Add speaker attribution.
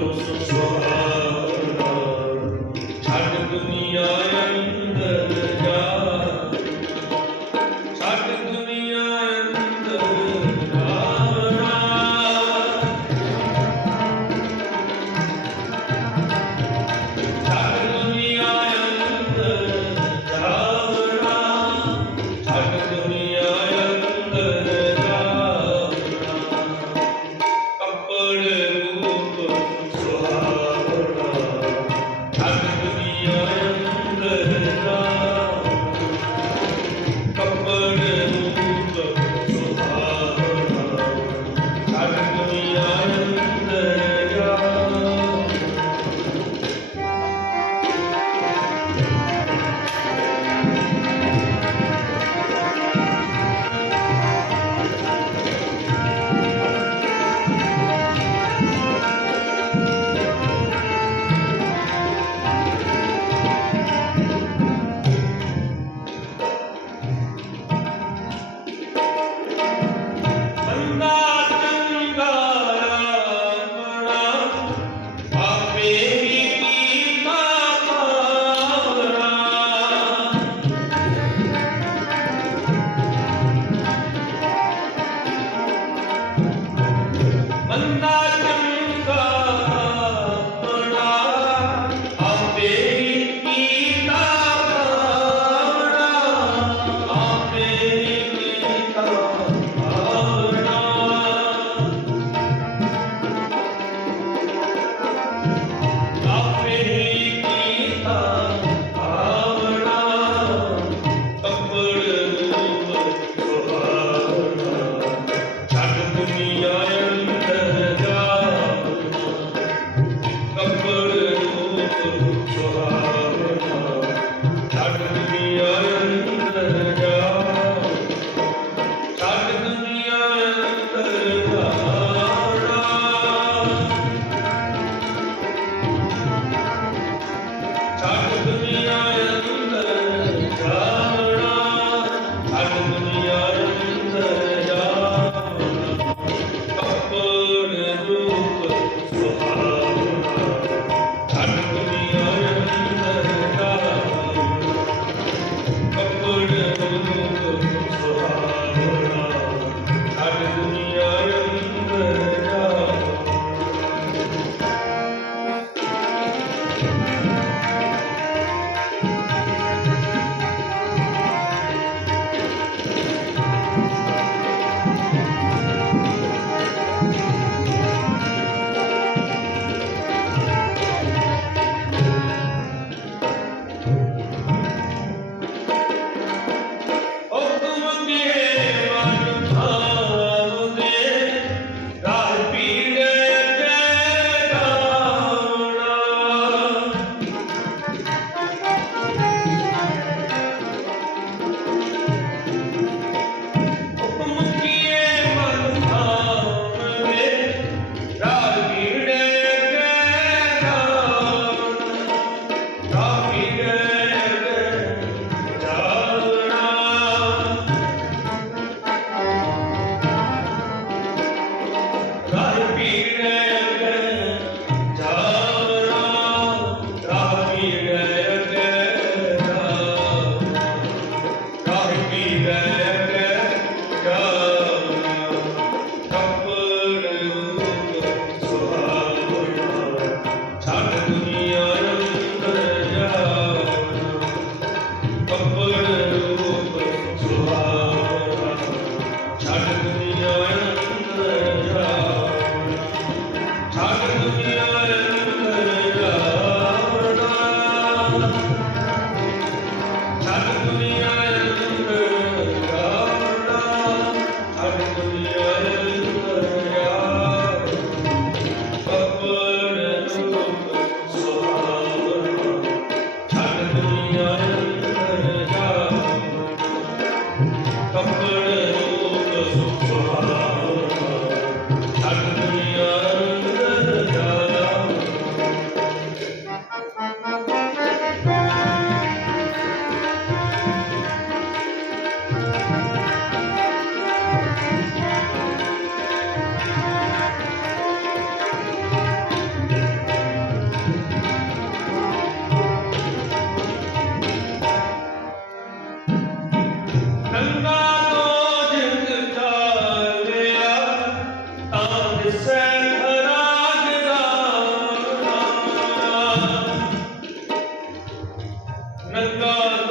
Speaker 1: mãos só Bye. the